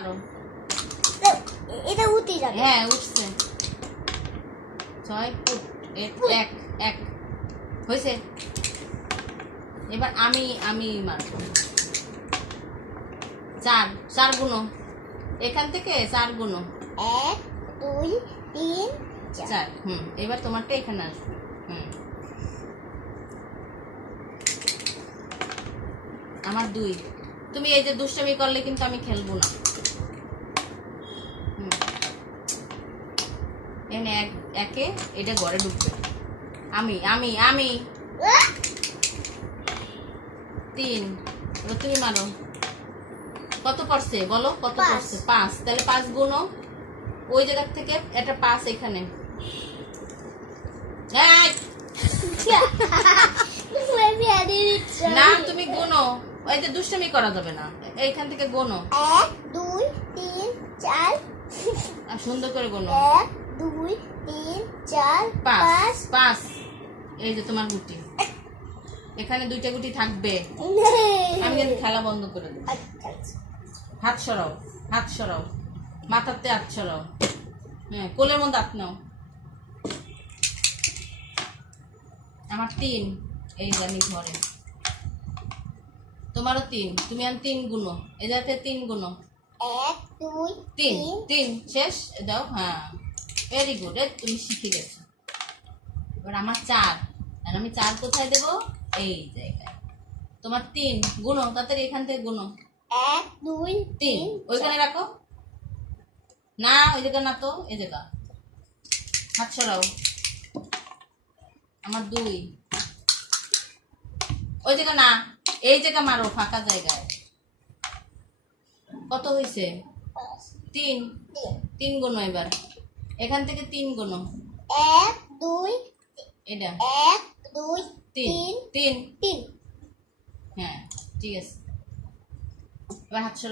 মারো এটা উঠে যাবে। হ্যাঁ উঠছে। ছয় ফুট। এক এক। হয়েছে? এবার আমি আমি মারব। চার চার গুণ। এখান থেকে চার গুণ। এক দুই তিন চার। চার হুম এবার তোমারটা এখানে আসবে। হুম। আমার দুই। তুমি এই যে দুষ্টামি করলে কিন্তু আমি খেলব না। এক একে এটা ঘরে ঢুকবে। আমি আমি আমি। তিন। এবার তুমি মারো। কত পড়ছে? বলো কত পড়ছে? পাঁচ। তাহলে পাঁচ গুণো ওই জায়গা থেকে পাঁচ এখানে। না তুমি গুনো ওই যে দুষ্টামি করা যাবে না। এইখান থেকে গোনো এক দুই তিন চার আর সুন্দর করে গোনো এক দুই তিন চার পাঁচ। পাঁচ। এই যে তোমার গুটি। এখানে দুইটা গুটি থাকবে। আমি কিন্তু খেলা বন্ধ করে দেবো। আচ্ছা, আচ্ছা। হাত সরাও হাত সরাও। মাথাতে হাত সরাও। হ্যাঁ কোলের মধ্যে হাত নাও। আমার তিন। এই জানি ঘরে তোমারও তিন। তুমি আর তিন গুণো এই যাতে তিন গুণো এক দুই তিন। তিন। শেষ? দাও হ্যাঁ। ভেরি গুড এ তুমি শিখে গেছো। এবার আমার চার। আর আমি চার কোথায় দেব? এই জায়গায়। তোমার তিন। গুণো তাড়াতাড়ি এখান থেকে গুণো এক দুই তিন। ওইখানে রাখো। না ওই জায়গা না তো এই জায়গা। হাত সরাও। আমার দুই। ওই জায়গা না এই জায়গা মারো ফাঁকা জায়গায়। কত হয়েছে তিন। তিন গুণ এবার। এখান থেকে তিন গুণ। এক দুই এটা। এক দুই তিন। তিন তিন। হ্যাঁ ঠিক আছে। এবার হাত